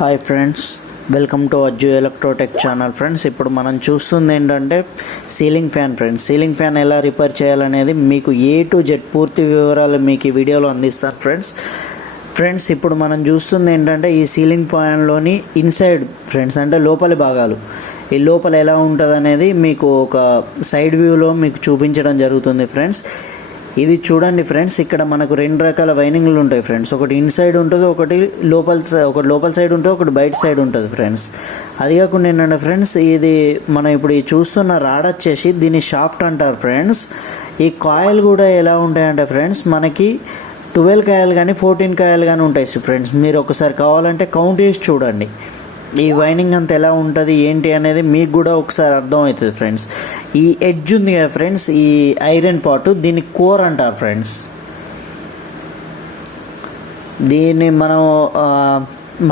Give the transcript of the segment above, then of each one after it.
Hi friends, welcome to ajjuelectrotech channel. Friends, ఇప్పుడు మనం చూస్తుంది ఏంటంటే ceiling fan. Friends, ceiling fan ఎలా రిపేర్ చేయాలనేది మీకు A to Z పూర్తి వివరాలు మీకు ఈ వీడియోలో అందిస్తారు. ఫ్రెండ్స్ ఇప్పుడు మనం చూస్తుంది ఏంటంటే ఈ సీలింగ్ ఫ్యాన్లోని ఇన్సైడ్ ఫ్రెండ్స్, అంటే లోపలి భాగాలు, ఈ లోపల ఎలా ఉంటుంది అనేది మీకు ఒక సైడ్ వ్యూలో మీకు చూపించడం జరుగుతుంది. ఫ్రెండ్స్, ఇది చూడండి ఫ్రెండ్స్, ఇక్కడ మనకు రెండు రకాల వైండింగ్లు ఉంటాయి ఫ్రెండ్స్. ఒకటి ఇన్సైడ్ ఉంటుంది, ఒకటి లోపల సైడ్ ఉంటుంది, ఒకటి బయట సైడ్ ఉంటుంది ఫ్రెండ్స్. అది కాకుండా ఏంటంటే ఫ్రెండ్స్, ఇది మనం ఇప్పుడు చూస్తున్న రాడ్ వచ్చేసి దీన్ని షాఫ్ట్ అంటారు ఫ్రెండ్స్. ఈ కాయిల్ కూడా ఎలా ఉంటాయంటే ఫ్రెండ్స్, మనకి 12 కాయలు కానీ 14 కాయలు కానీ ఉంటాయి ఫ్రెండ్స్. మీరు ఒకసారి కావాలంటే కౌంట్ చేసి చూడండి, ఈ వైండింగ్ అంతా ఎలా ఉంటుంది ఏంటి అనేది మీకు కూడా ఒకసారి అర్థమవుతుంది ఫ్రెండ్స్. ఈ ఎడ్జ్ ఉంది కదా ఫ్రెండ్స్, ఈ ఐరన్ పార్ట్, దీన్ని కోర్ అంటారు ఫ్రెండ్స్. దీన్ని మనం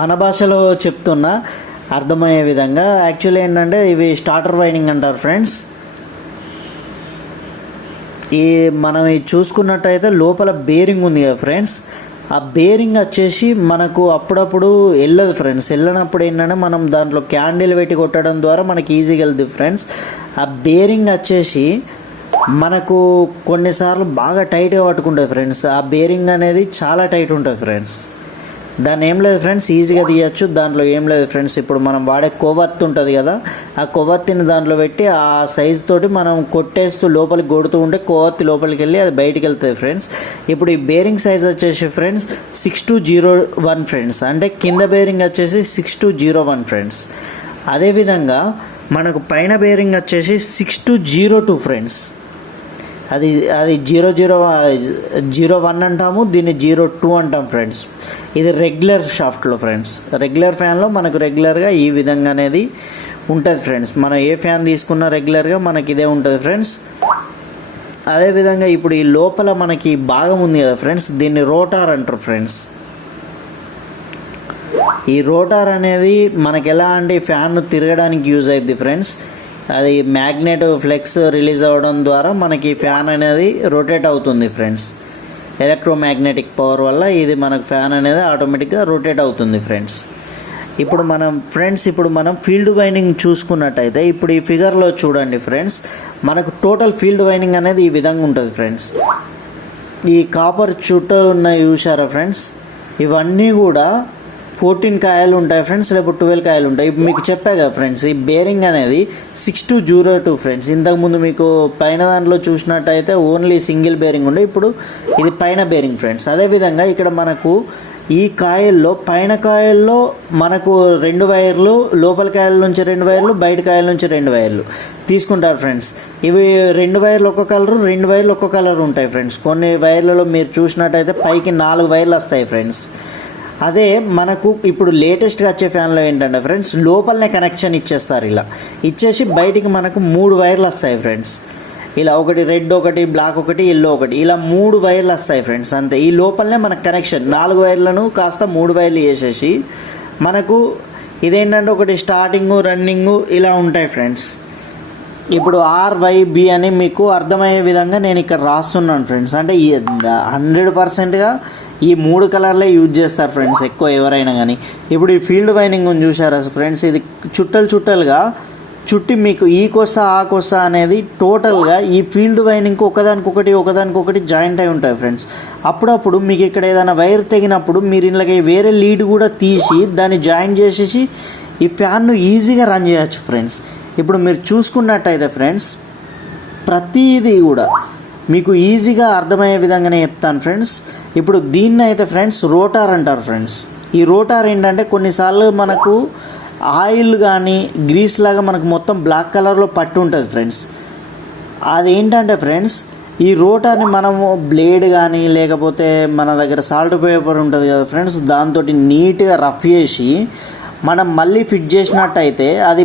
మన భాషలో చెప్తున్నా అర్థమయ్యే విధంగా, యాక్చువల్లీ ఏంటంటే ఇవి స్టార్టర్ వైండింగ్ అంటారు ఫ్రెండ్స్. ఈ మనం ఇది చూసుకున్నట్టయితే లోపల బేరింగ్ ఉంది కదా ఫ్రెండ్స్, ఆ బేరింగ్ వచ్చేసి మనకు అప్పుడప్పుడు వెళ్ళదు ఫ్రెండ్స్. వెళ్ళినప్పుడు ఏంటంటే మనం దాంట్లో క్యాండిల్ పెట్టి కొట్టడం ద్వారా మనకి ఈజీగా వెళ్తుంది ఫ్రెండ్స్. ఆ బేరింగ్ వచ్చేసి మనకు కొన్నిసార్లు బాగా టైట్గా పట్టుకుంటుంది ఫ్రెండ్స్. ఆ బేరింగ్ అనేది చాలా టైట్ ఉంటుంది ఫ్రెండ్స్. దాన్ని ఏం లేదు ఫ్రెండ్స్, ఈజీగా తీయచ్చు. దాంట్లో ఏం లేదు ఫ్రెండ్స్, ఇప్పుడు మనం వాడే కొవ్వొత్తి ఉంటుంది కదా, ఆ కొవ్వొత్తిని దాంట్లో పెట్టి ఆ సైజు తోటి మనం కొట్టేస్తూ లోపలికి కొడుతూ ఉంటే కొవ్వొత్తి లోపలికి వెళ్ళి అది బయటికి వెళ్తుంది ఫ్రెండ్స్. ఇప్పుడు ఈ బేరింగ్ సైజ్ వచ్చేసి ఫ్రెండ్స్ 6201 ఫ్రెండ్స్, అంటే కింద బేరింగ్ వచ్చేసి 6201 ఫ్రెండ్స్. అదేవిధంగా మనకు పైన బేరింగ్ వచ్చేసి 6202 ఫ్రెండ్స్. అది 001 అంటాము, దీన్ని 02 అంటాం ఫ్రెండ్స్. ఇది రెగ్యులర్ షాఫ్ట్లో ఫ్రెండ్స్. రెగ్యులర్ ఫ్యాన్లో మనకు రెగ్యులర్గా ఈ విధంగా అనేది ఉంటుంది ఫ్రెండ్స్. మనం ఏ ఫ్యాన్ తీసుకున్నా రెగ్యులర్గా మనకి ఇదే ఉంటుంది ఫ్రెండ్స్. అదేవిధంగా ఇప్పుడు ఈ లోపల మనకి భాగం ఉంది కదా ఫ్రెండ్స్, దీన్ని రోటార్ అంటారు ఫ్రెండ్స్. ఈ రోటార్ అనేది మనకి ఎలా అంటే ఫ్యాన్ తిరగడానికి యూజ్ అవుతుంది ఫ్రెండ్స్. అది మ్యాగ్నెట్ ఫ్లెక్స్ రిలీజ్ అవ్వడం ద్వారా మనకి ఫ్యాన్ అనేది రొటేట్ అవుతుంది ఫ్రెండ్స్. ఎలక్ట్రోమాగ్నెటిక్ పవర్ వల్ల ఇది మనకు ఫ్యాన్ అనేది ఆటోమేటిక్గా రొటేట్ అవుతుంది ఫ్రెండ్స్. ఇప్పుడు మనం ఫీల్డ్ వైండింగ్ చూసుకున్నట్టయితే ఇప్పుడు ఈ ఫిగర్లో చూడండి ఫ్రెండ్స్, మనకు టోటల్ ఫీల్డ్ వైండింగ్ అనేది ఈ విధంగా ఉంటుంది ఫ్రెండ్స్. ఈ కాపర్ చుట్టూ ఉన్న చూసారా ఫ్రెండ్స్, ఇవన్నీ కూడా 14 కాయలు ఉంటాయి ఫ్రెండ్స్, లేకపోతే 12 కాయలు ఉంటాయి. ఇప్పుడు మీకు చెప్పా కదా ఫ్రెండ్స్, ఈ బేరింగ్ అనేది 6202 ఫ్రెండ్స్. ఇంతకుముందు మీకు పైన దాంట్లో చూసినట్టయితే ఓన్లీ సింగిల్ బేరింగ్ ఉండే, ఇప్పుడు ఇది పైన బేరింగ్ ఫ్రెండ్స్. అదేవిధంగా ఇక్కడ మనకు ఈ కాయల్లో పైన కాయల్లో మనకు 2 వైర్లు, లోపల కాయల నుంచి 2 వైర్లు, బయట కాయల నుంచి 2 వైర్లు తీసుకుంటారు ఫ్రెండ్స్. ఇవి 2 వైర్లు ఒక కలరు, 2 వైర్లు ఒక కలర్ ఉంటాయి ఫ్రెండ్స్. కొన్ని వైర్లలో మీరు చూసినట్టయితే పైకి 4 వైర్లు వస్తాయి ఫ్రెండ్స్. అదే మనకు ఇప్పుడు లేటెస్ట్గా వచ్చే ఫ్యాన్లో ఏంటంటే ఫ్రెండ్స్, లోపలనే కనెక్షన్ ఇచ్చేస్తారు. ఇలా ఇచ్చేసి బయటికి మనకు 3 వైర్లు వస్తాయి ఫ్రెండ్స్. ఇలా ఒకటి రెడ్, ఒకటి బ్లాక్, ఒకటి ఎల్లో, ఒకటి, ఇలా 3 వైర్లు వస్తాయి ఫ్రెండ్స్. అంతే, ఈ లోపలనే మనకు కనెక్షన్ 4 వైర్లను కాస్త 3 వైర్లు వేసేసి మనకు ఇదేంటంటే ఒకటి స్టార్టింగు, రన్నింగు ఇలా ఉంటాయి ఫ్రెండ్స్. ఇప్పుడు RYB అని మీకు అర్థమయ్యే విధంగా నేను ఇక్కడ రాస్తున్నాను ఫ్రెండ్స్. అంటే 100%గా ఈ 3 కలర్లే యూజ్ చేస్తారు ఫ్రెండ్స్ ఎక్కువ ఎవరైనా కానీ. ఇప్పుడు ఈ ఫీల్డ్ వైండింగ్ చూసారా ఫ్రెండ్స్, ఇది చుట్టలుగా చుట్టి మీకు ఈ కొస ఆ కొస అనేది టోటల్గా ఈ ఫీల్డ్ వైండింగ్కి ఒకదానికొకటి జాయింట్ అయి ఉంటాయి ఫ్రెండ్స్. అప్పుడప్పుడు మీకు ఇక్కడ ఏదైనా వైర్ తెగినప్పుడు మీరు ఇందులోకి వేరే లీడ్ కూడా తీసి దాన్ని జాయింట్ చేసేసి ఈ ఫ్యాన్ను ఈజీగా రన్ చేయొచ్చు ఫ్రెండ్స్. ఇప్పుడు మీరు చూసుకున్నట్టయితే ఫ్రెండ్స్, ప్రతిదీ కూడా మీకు ఈజీగా అర్థమయ్యే విధంగానే చెప్తాను ఫ్రెండ్స్. ఇప్పుడు దీన్ని అయితే ఫ్రెండ్స్ రోటార్ అంటారు ఫ్రెండ్స్. ఈ రోటార్ ఏంటంటే కొన్నిసార్లు మనకు ఆయిల్ కానీ గ్రీస్ లాగా మనకు మొత్తం బ్లాక్ కలర్లో పట్టు ఉంటుంది ఫ్రెండ్స్. అదేంటంటే ఫ్రెండ్స్, ఈ రోటార్ని మనము బ్లేడ్ కానీ లేకపోతే మన దగ్గర సాల్ట్ పేపర్ ఉంటుంది కదా ఫ్రెండ్స్, దాంతో నీట్గా రఫ్ చేసి మనం మళ్ళీ ఫిట్ చేసినట్టయితే అది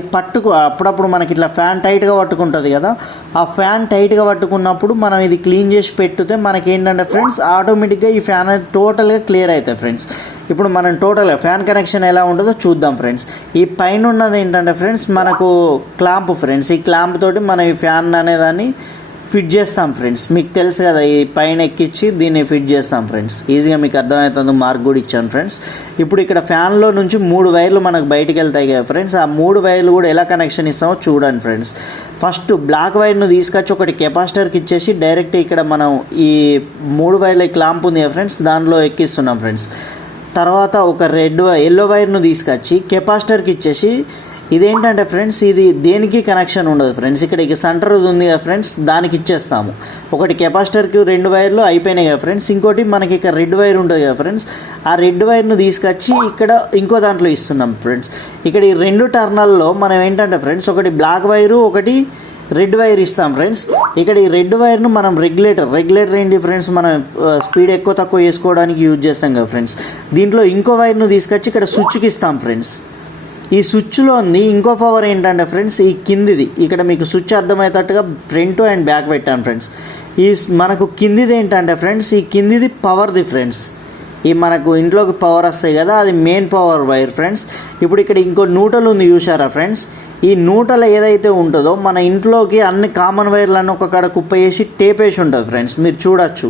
అప్పుడప్పుడు మనకి ఇట్లా ఫ్యాన్ టైట్గా పట్టుకుంటుంది కదా, ఆ ఫ్యాన్ టైట్గా పట్టుకున్నప్పుడు మనం ఇది క్లీన్ చేసి పెట్టుతే మనకి ఏంటంటే ఫ్రెండ్స్ ఆటోమేటిక్గా ఈ ఫ్యాన్ అనేది టోటల్గా క్లియర్ అవుతాయి ఫ్రెండ్స్. ఇప్పుడు మనం టోటల్గా ఫ్యాన్ కనెక్షన్ ఎలా ఉంటుందో చూద్దాం ఫ్రెండ్స్. ఈ పైన ఉన్నది ఏంటంటే ఫ్రెండ్స్ మనకు క్లాంప్ ఫ్రెండ్స్. ఈ క్లాంప్ తోటి మనం ఈ ఫ్యాన్ అనేదాన్ని ఫిట్ చేస్తాం ఫ్రెండ్స్. మీకు తెలుసు కదా, ఈ పైన ఎక్కించి దీన్ని ఫిట్ చేస్తాం ఫ్రెండ్స్. ఈజీగా మీకు అర్థమవుతుంది, మార్క్ కూడా ఇచ్చాను ఫ్రెండ్స్. ఇప్పుడు ఇక్కడ ఫ్యాన్లో నుంచి 3 వైర్లు మనకు బయటికి వెళ్తాయి కదా ఫ్రెండ్స్. ఆ 3 వైర్లు కూడా ఎలా కనెక్షన్ ఇస్తామో చూడండి ఫ్రెండ్స్. ఫస్ట్ బ్లాక్ వైర్ను తీసుకొచ్చి ఒకటి కెపాసిటర్కి ఇచ్చేసి డైరెక్ట్ ఇక్కడ మనం ఈ 3 వైర్ల క్లాంప్ ఉంది కదా ఫ్రెండ్స్, దానిలో ఎక్కిస్తున్నాం ఫ్రెండ్స్. తర్వాత ఒక ఎల్లో వైర్ను తీసుకొచ్చి కెపాసిటర్కి ఇచ్చేసి, ఇదేంటంటే ఫ్రెండ్స్ ఇది దేనికి కనెక్షన్ ఉండదు ఫ్రెండ్స్. ఇక్కడ సెంటర్ ఉంది కదా ఫ్రెండ్స్, దానికి ఇచ్చేస్తాము. ఒకటి కెపాసిటర్కి 2 వైర్లు అయిపోయినాయి కదా ఫ్రెండ్స్. ఇంకోటి మనకి ఇక్కడ రెడ్ వైర్ ఉంటుంది కదా ఫ్రెండ్స్, ఆ రెడ్ వైర్ను తీసుకొచ్చి ఇక్కడ ఇంకో దాంట్లో ఇస్తున్నాం ఫ్రెండ్స్. ఇక్కడ ఈ 2 టర్నల్లో మనం ఏంటంటే ఫ్రెండ్స్, ఒకటి బ్లాక్ వైరు, ఒకటి రెడ్ వైర్ ఇస్తాం ఫ్రెండ్స్. ఇక్కడ ఈ రెడ్ వైర్ను మనం రెగ్యులేటర్ ఏంటి ఫ్రెండ్స్, మనం స్పీడ్ ఎక్కువ తక్కువ చేసుకోవడానికి యూజ్ చేస్తాం కదా ఫ్రెండ్స్. దీంట్లో ఇంకో వైర్ను తీసుకొచ్చి ఇక్కడ స్విచ్కి ఇస్తాం ఫ్రెండ్స్. ఈ స్విచ్లో ఉంది ఇంకో పవర్ ఏంటంటే ఫ్రెండ్స్, ఈ కిందిది ఇక్కడ మీకు స్విచ్ అర్థమయ్యేటట్టుగా ఫ్రంట్ అండ్ బ్యాక్ పెట్టాను ఫ్రెండ్స్. ఈ మనకు కిందిది ఏంటంటే ఫ్రెండ్స్, ఈ కిందిది పవర్ది ఫ్రెండ్స్. ఈ మనకు ఇంట్లోకి పవర్ వస్తాయి కదా, అది మెయిన్ పవర్ వైర్ ఫ్రెండ్స్. ఇప్పుడు ఇక్కడ ఇంకో న్యూట్రల్ ఉంది చూసారా ఫ్రెండ్స్. ఈ న్యూట్రల్ ఏదైతే ఉంటుందో మన ఇంట్లోకి అన్ని కామన్ వైర్లను ఒక కాడ కుప్ప చేసి టేప్ వేసి ఉంటుంది ఫ్రెండ్స్, మీరు చూడొచ్చు.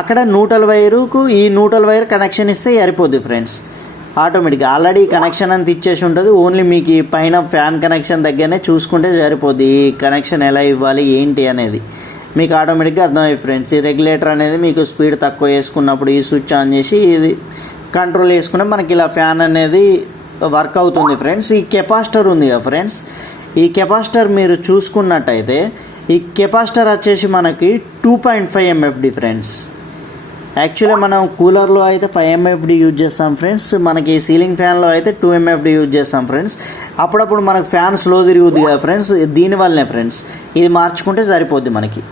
అక్కడ న్యూట్రల్ వైరుకు ఈ న్యూట్రల్ వైర్ కనెక్షన్ ఇస్తే సరిపోద్ది ఫ్రెండ్స్. ఆటోమేటిక్గా ఆల్రెడీ కనెక్షన్ అంతా ఇచ్చేసి ఉంటుంది. ఓన్లీ మీకు ఈ పైన ఫ్యాన్ కనెక్షన్ దగ్గరనే చూసుకుంటే సరిపోద్ది, ఈ కనెక్షన్ ఎలా ఇవ్వాలి ఏంటి అనేది మీకు ఆటోమేటిక్గా అర్థమయ్యి ఫ్రెండ్స్. ఈ రెగ్యులేటర్ అనేది మీకు స్పీడ్ తక్కువ వేసుకున్నప్పుడు ఈ స్విచ్ ఆన్ చేసి ఇది కంట్రోల్ చేసుకుంటే మనకి ఇలా ఫ్యాన్ అనేది వర్క్ అవుతుంది ఫ్రెండ్స్. ఈ కెపాసిటర్ ఉంది కదా ఫ్రెండ్స్, ఈ కెపాసిటర్ మీరు చూసుకున్నట్టయితే ఈ కెపాసిటర్ వచ్చేసి మనకి 2.5 MFD ఫ్రెండ్స్. యాక్చువల్లీ మనం కూలర్లో అయితే 5 MFD యూజ్ చేస్తాం ఫ్రెండ్స్. మనకి సీలింగ్ ఫ్యాన్లో అయితే 2 MFD యూజ్ చేస్తాం ఫ్రెండ్స్. అప్పుడప్పుడు మనకు ఫ్యాన్ స్లో తిరుగుద్ది కదా ఫ్రెండ్స్, దీనివల్లనే ఫ్రెండ్స్ ఇది మార్చుకుంటే సరిపోద్ది మనకి.